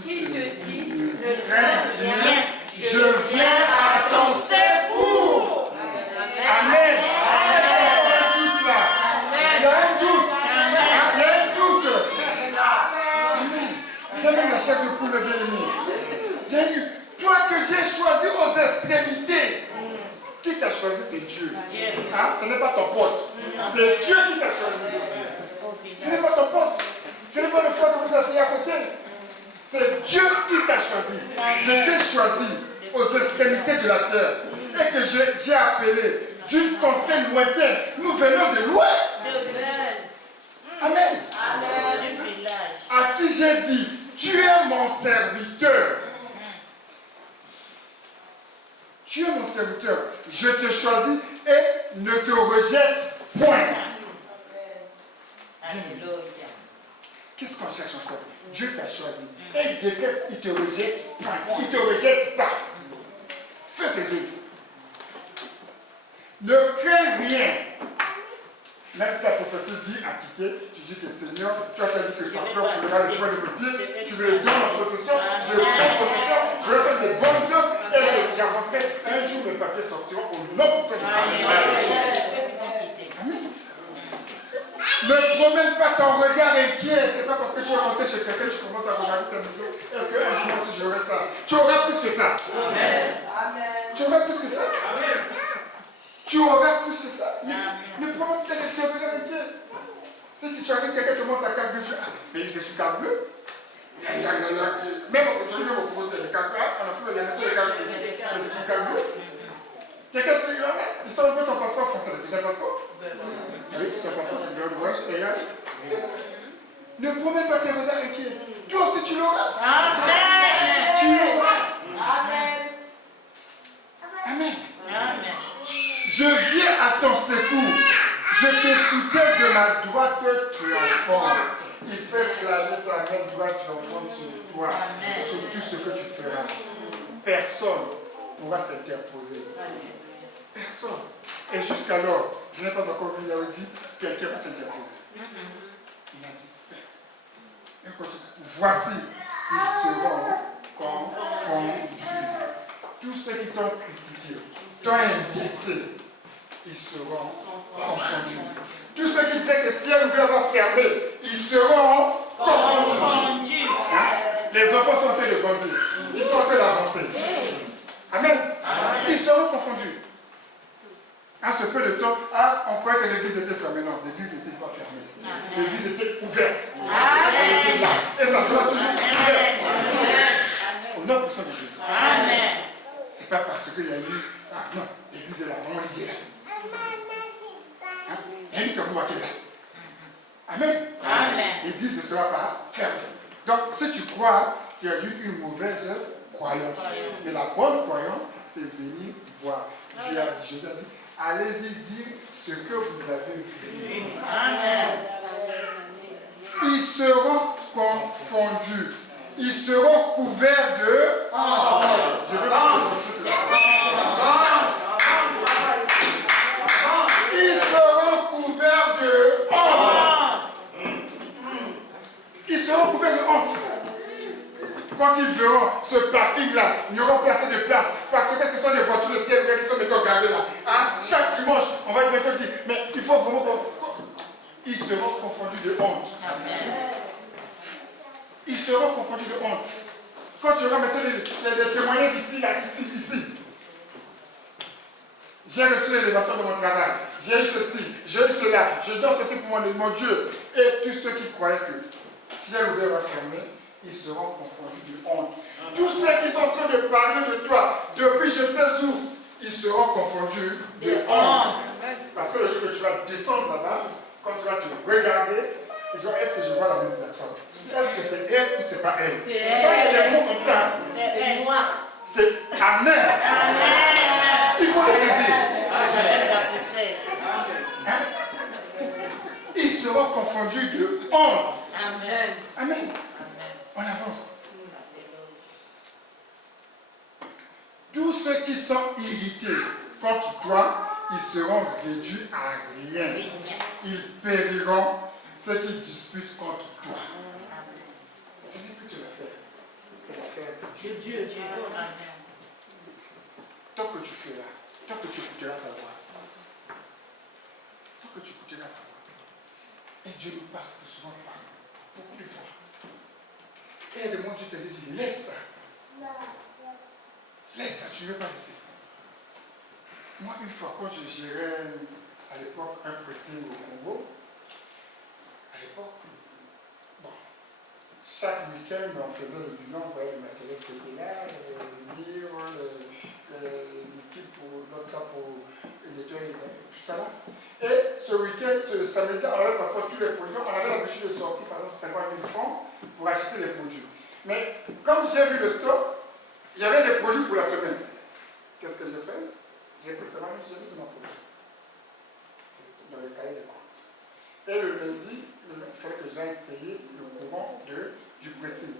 qui te dit, ne crains rien, je viens à ton secours. Amen. Il y a un doute. Il y a un doute. Amen. J'aime la chair de poule bien-aimé. Toi que j'ai choisi aux extrémités. Qui t'a choisi, c'est Dieu. Hein? Ce n'est pas ton pote. C'est Dieu qui t'a choisi. Ce n'est pas ton pote. Ce n'est pas le frère que vous asseyez à côté. C'est Dieu qui t'a choisi. Je t'ai choisi aux extrémités de la terre. Et que j'ai appelé d'une contrée lointaine. Nous venons de loin. Amen. À qui j'ai dit, tu es mon serviteur. Tu es mon serviteur. Je te choisis et ne te rejette point. Qu'est-ce qu'on cherche encore? Dieu t'a choisi. Et il te rejette pas. Il te rejette pas. Fais ses œuvres. Ne crains rien. Même si la prophétie dit à quitter, tu dis que Seigneur, tu as dit que ton cœur fera le point de mes pieds, tu me le donnes en possession, je prends possession, je vais faire des bonnes œuvres et j'avancerai. Un jour mes papiers sortiront au nom de Seigneur. Amen. Ne promène pas ton regard inquiet. C'est pas parce que tu es rentré chez quelqu'un, tu commences à regarder ta maison. Est-ce qu'un jour si j'aurai ça? Tu auras plus que ça. Amen. Tu auras plus que ça. Amen. Tu auras plus que ça. Ne promène pas ton regard inquiet. Si tu arrives, quelqu'un commence à carte bleue, mais c'est une carte bleue. Même aujourd'hui, on va proposer les cartes bleus. En Afrique, il y a des cartes bleues. Mais c'est une carte bleue. Quelqu'un se dit, il sort un peu son passeport français. C'est un passeport. Oui, c'est un passeport, c'est le voyage. Et là, ne promets pas tes regards inquiets. Toi aussi, tu l'auras. Amen. Tu l'auras. Amen. Amen. Amen. Je viens à ton secours. Je te soutiens de ma droite triomphante. Il fait planer sa main droite triomphante sur toi, sur tout ce que tu feras. Personne pourra s'interposer. Personne. Et jusqu'alors, je n'ai pas encore vu, il a dit, quelqu'un va s'interposer. Il a dit, personne. Et continue. Voici, ils seront confondus. Tous ceux qui t'ont critiqué, t'ont indexé, ils seront confondus. Tous ceux qui disaient que le ciel ouvert va fermer, ils seront confondus. Hein? Les enfants sont en train de grandir. Ils sont en train d'avancer. Amen. Ils seront confondus. À ce peu de temps, on croyait que l'église était fermée. Non, l'église n'était pas fermée. L'église était ouverte. Elle était là. Et ça sera toujours ouvert. Au nom puissant de Jésus. Amen. Ce n'est pas parce qu'il y a eu. Non, l'église est là. On est là. Il y a eu comme moi qui est là. Amen. Amen. L'église ne sera pas fermée. Donc, si tu crois, s'il y a eu une mauvaise croyance. Mais la bonne croyance, c'est venir voir. Dieu a dit, Jésus a dit, allez-y dire ce que vous avez vu. Amen. Ils seront confondus. Ils seront couverts de honte. Je veux pas ils seront couverts de honte. Ils seront couverts de honte. Quand ils verront ce parking-là, il y aura pas assez de place parce que ce sont des voitures de ciel dimanche, on va bientôt dire, mais il faut vraiment ils seront confondus de honte. Amen. Ils seront confondus de honte. Quand tu auras maintenant les témoignages ici, là, ici. J'ai reçu l'élévation de mon travail. J'ai eu ceci, j'ai eu cela. Je donne ceci pour mon Dieu. Et tous ceux qui croyaient que ciel ouvert va fermer, ils seront confondus de honte. Tous ceux qui sont en train de parler de toi depuis je ne sais où, ils seront confondus de honte. Parce que le jour que tu vas descendre là-bas, quand tu vas te regarder, ils disent est-ce que je vois la même personne? Est-ce que c'est elle ou c'est pas elle? C'est elle. Ça, il y a des mots comme ça. C'est moi. C'est Amen. Amen. Il faut le saisir. Hein? Ils seront confondus de honte. Amen. Amen. On avance. Tous ceux qui sont irrités contre toi, ils seront réduits à rien. Ils périront ceux qui disputent contre toi. Ce n'est plus que tu l'as fait. C'est l'affaire de Dieu. Tant que tu fais là, tant que tu écouteras sa voix, tant que tu écouteras sa voix, et Dieu nous parle plus souvent, beaucoup de fois. Et il y a des moments où Dieu te dit, laisse ça. Laisse ça, tu ne veux pas laisser. Moi, une fois, quand je gérais à l'époque un pressing au Congo, à l'époque, bon, chaque week-end, on faisait le bilan, on voyait le matériel qui était là, les livres, l'équipe pour l'autre là pour nettoyer tout ça là. Et ce week-end, ce samedi, on avait parfois tous les produits, on avait l'habitude de sortir par exemple 50 000 francs pour acheter les produits. Mais comme j'ai vu le stock, il y avait des produits pour la semaine. Qu'est-ce que j'ai fait? J'ai pris 50 000, j'ai mis dans ma poche, dans le cahier de compte. Et le lundi, il fallait que j'aille payer le courant du pressing.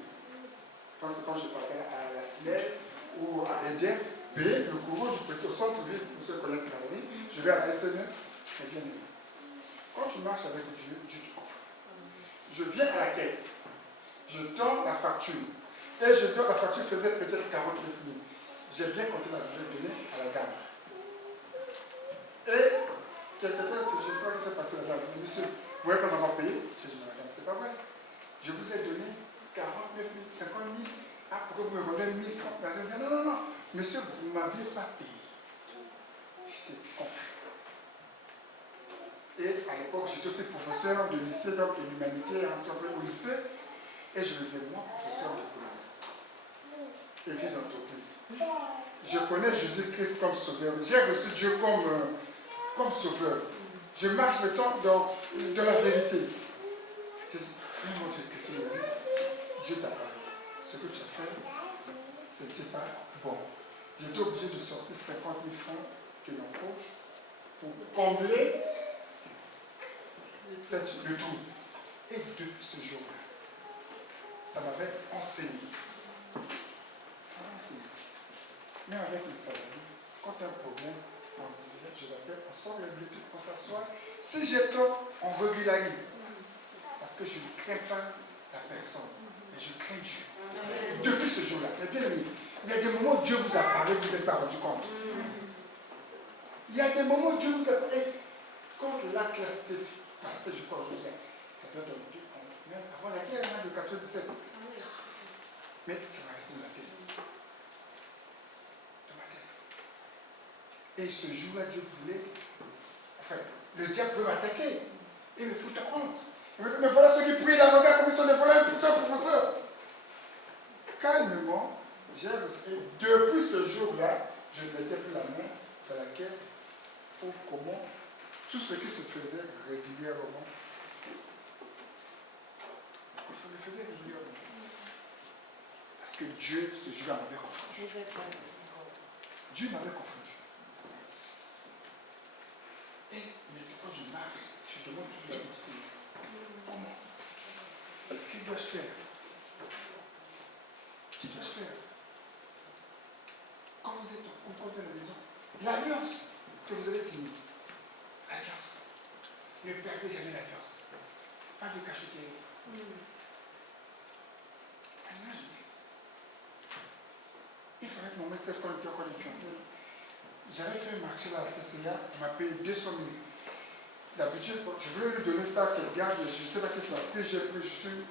Quand je partais à la SNEL ou à EDF, payer le courant du pressing au centre-ville, pour ceux qui connaissent ma famille, je vais à la SNE, c'est bien aimé. Quand tu marches avec Dieu, Dieu t'offre. Je viens à la caisse, je donne la facture. Et je donne la facture faisait peut-être 49 000. J'ai bien compté la journée donnée à la dame. Et quelque temps que je sais pas ce qui s'est passé là-bas, je dis, monsieur, vous n'avez pas encore payé? J'ai dit, madame, c'est pas vrai. Je vous ai donné 49 000, 50 000. Ah, pourquoi vous me rendez 1000 francs? Elle dit, non, monsieur, vous ne m'aviez pas payé. J'étais confus. Et à l'époque, j'étais aussi professeur de lycée, donc de l'humanité, ensemble au lycée. Et je me disais, moi, professeur de et vie d'entreprise. Je connais Jésus-Christ comme sauveur. J'ai reçu Dieu comme sauveur. Je marche le temps dans la vérité. Je dis, mais mon Dieu, qu'est-ce qu'il dit? Dieu t'a parlé. Ce que tu as fait, ce n'était pas bon. J'étais obligé de sortir 50 000 francs de ma poche pour combler le trou. Et depuis ce jour-là, ça m'avait enseigné. Mais avec les salariés, quand tu as un problème, je l'appelle, on sort le Bluetooth, on s'assoit. Si j'ai tort, on régularise. Parce que je ne crains pas la personne, mais je crains Dieu. Depuis ce jour-là, mais bien aimé, il y a des moments où Dieu vous a parlé, vous n'êtes pas rendu compte. Il y a des moments où Dieu vous a parlé. Quand la classe était passée, je crois aujourd'hui, ça doit être même avant la guerre de 97. Mais ça va rester dans la tête. Et ce jour-là, Dieu voulait, enfin, le diable veut m'attaquer. Il me fout en honte. Il me dit, mais voilà ceux qui prient là, regarde comme ils sont des voleurs, putain, professeur. Calmement, j'ai reçu. Depuis ce jour-là, je ne mettais plus la main dans la caisse pour comment tout ce qui se faisait régulièrement. Il le faisait régulièrement. Parce que Dieu, ce jour-là, m'avait confondu. Dieu m'avait confondu. Et quand je marche, je demande toujours à Dieu, comment? Que dois-je faire? Que dois-je faire? Quand vous êtes au compte de la maison, l'alliance que vous avez signée, l'alliance, ne perdez jamais l'alliance. Pas de cacheterie. Il fallait que mon maître conducteur, quand il fiancé, J'avais fait un marché à la CCA, on m'a payé 200 000. D'habitude, je voulais lui donner ça qu'elle garde, je ne sais pas qu'est-ce qu'elle a pris, j'ai pris,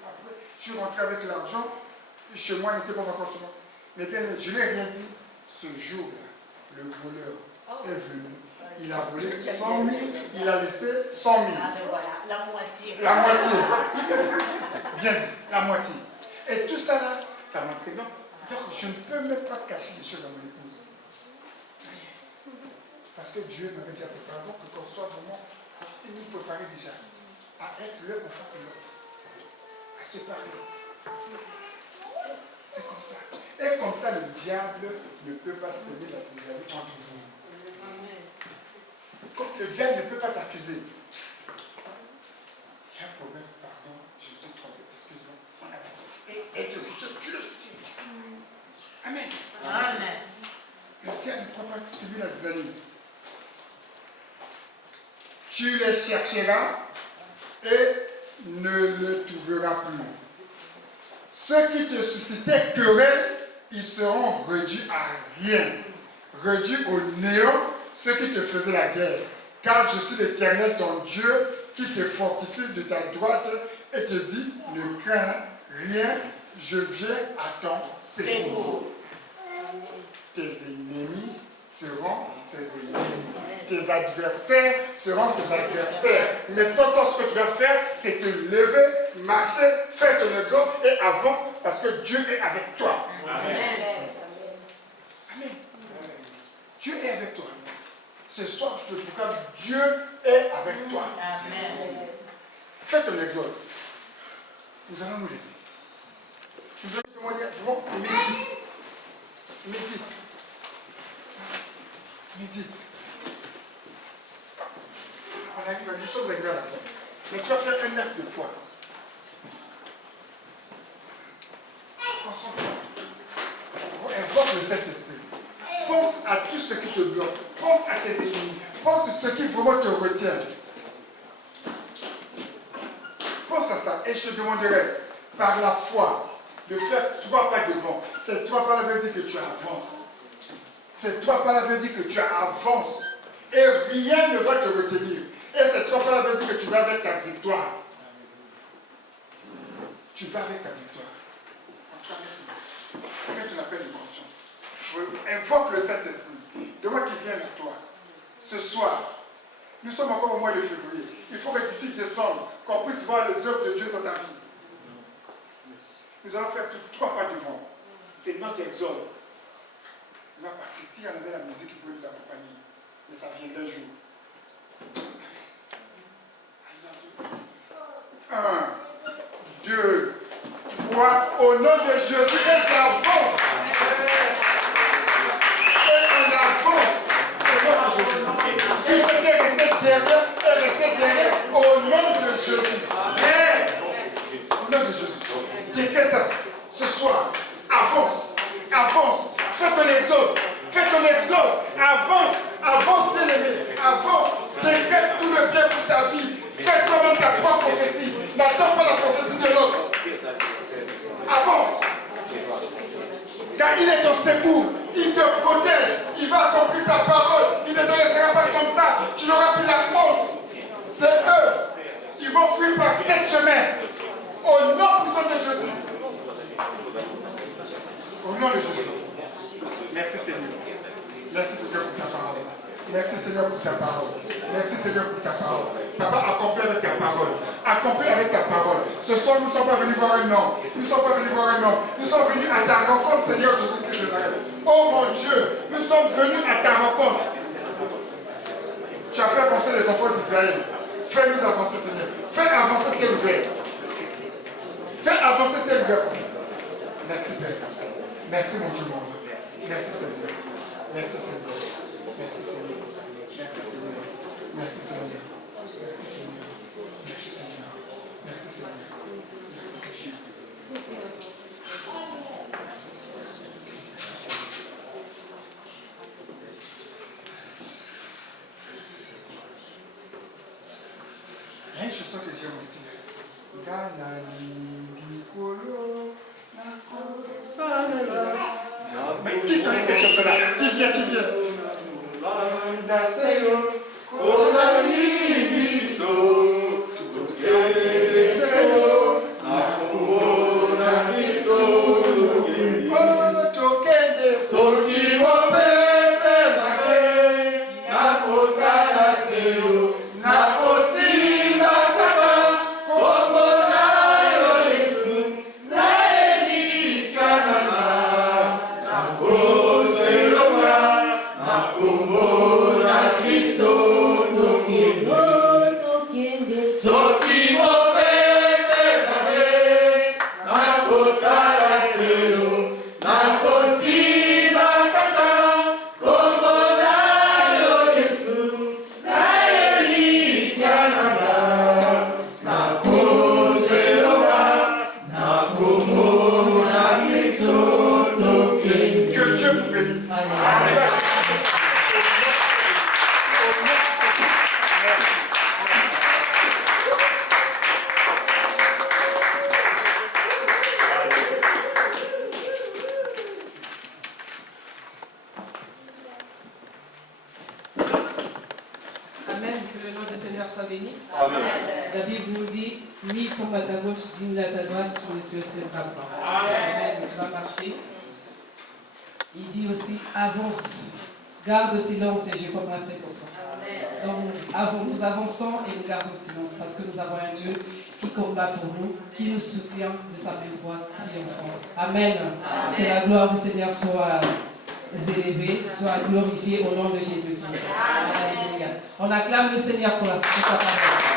après, je suis rentré avec l'argent, chez moi, il n'était pas encore chez moi. Mais bien, je ne lui ai rien dit. Ce jour-là, le voleur est venu, il a volé 100 000, il a laissé 100 000. Ah, ben voilà, la moitié. La moitié. Bien dit, la moitié. Et tout ça là, ça m'intrigue. C'est-à-dire que je ne peux même pas cacher les choses à mon épouse. Rien. Parce que Dieu m'avait déjà préparé avant que qu'on soit vraiment, il nous préparait déjà à être l'un en face de l'autre, à se parler. C'est comme ça. Et comme ça, le diable ne peut pas s'aimer la cisaille entre vous. Comme le diable ne peut pas t'accuser. Il y a un problème, pardon, je me suis trompé, excuse-moi. On a et tu le soutiens. Amen. Amen. Le diable ne peut pas s'aimer la cisaille. Tu les chercheras et ne les trouveras plus. Ceux qui te suscitaient querelle, ils seront réduits à rien. Réduits au néant, ceux qui te faisaient la guerre. Car je suis l'Éternel, ton Dieu, qui te fortifie de ta droite et te dit, ne crains rien, je viens à ton secours. Tes ennemis seront ses ennemis. Tes adversaires seront ses adversaires. Maintenant, toi, ce que tu dois faire, c'est te lever, marcher, faire ton exode et avance parce que Dieu est avec toi. Amen. Amen. Dieu est avec toi. Ce soir, je te proclame, Dieu est avec toi. Amen. Fais ton exode. Nous allons nous lever. Nous allons demander, médite. Médite. Médite. On arrive à nous sommes arrivés à la fin. Mais tu vas faire un acte de foi. Concentre-toi. Invoque le Saint-Esprit. Pense à tout ce qui te bloque. Pense à tes ennemis. Pense à ce qui vraiment te retient. Pense à ça. Et je te demanderai, par la foi, de faire 3 pas devant. Ces 3 pas veut dire que tu avances. Ces 3 pas veut dire que tu avances. Et rien ne va te retenir. Et ces 3 pas veut dire que tu vas avec ta victoire. Tu vas avec ta victoire. Quand tu l'appelles de conscience. Invoque le Saint-Esprit. Demande qu'il vienne à toi. Ce soir, nous sommes encore au mois de février. Il faut que d'ici décembre, qu'on puisse voir les œuvres de Dieu dans ta vie. Nous allons faire tous 3 pas devant. C'est notre exode. Nous allons partir. Si on avait la musique qui pouvait nous accompagner, mais ça viendra un jour. 1, 2, 3, au nom de Jésus, et j'avance. Et on avance au nom de Jésus. Tout ce qui est resté derrière est resté derrière au nom de Jésus. Amen. Au nom de Jésus. Décrète ça. Ce soir, avance, avance. Fais ton exode. Fais ton exode. Avance, avance, bien-aimé. Avance. Décrète tout le bien pour ta vie. Fais toi-même ta propre prophétie. N'attends pas la prophétie de l'autre. Avance. Car il est ton secours. Il te protège. Il va accomplir sa parole. Il ne te laissera pas comme ça. Tu n'auras plus la honte. C'est eux. Ils vont fuir par 7 chemins. Au nom puissant de Jésus. Au nom de Jésus. Merci Seigneur. Merci Seigneur pour ta parole. Merci Seigneur pour ta parole. Merci Seigneur pour ta parole. Papa, accomplis avec ta parole. Accomplis avec ta parole. Ce soir, nous ne sommes pas venus voir un homme. Nous ne sommes pas venus voir un homme. Nous sommes venus à ta rencontre, Seigneur Jésus-Christ de Nazareth. Oh mon Dieu, nous sommes venus à ta rencontre. Tu as fait avancer les enfants d'Israël. Fais-nous avancer, Seigneur. Fais avancer ciel ouvert. Fais avancer ciel ouvert. Merci Père. Merci mon Dieu, mon Dieu. Merci Seigneur. Merci Seigneur. Merci Seigneur. Merci Seigneur. Merci Seigneur. Merci Seigneur. Merci Seigneur. Merci Seigneur. Merci Seigneur. Il y a une chanson que j'aime aussi. Mais qui connaît cette chanson-là? Qui vient? Amen, que le nom du Seigneur soit béni. Amen. David nous dit, lui tombe à ta gauche, digne à ta droite, sur le territoire blanc. Amen, je vais marcher. Il dit aussi, avance, garde silence et je combattrai pour toi. Donc nous avançons et nous gardons silence parce que nous avons un Dieu qui combat pour nous, qui nous soutient de sa main droite triomphante. Amen. Que la gloire du Seigneur soit élevée, soit glorifiée au nom de Jésus-Christ. Alléluia. On acclame le Seigneur pour sa parole.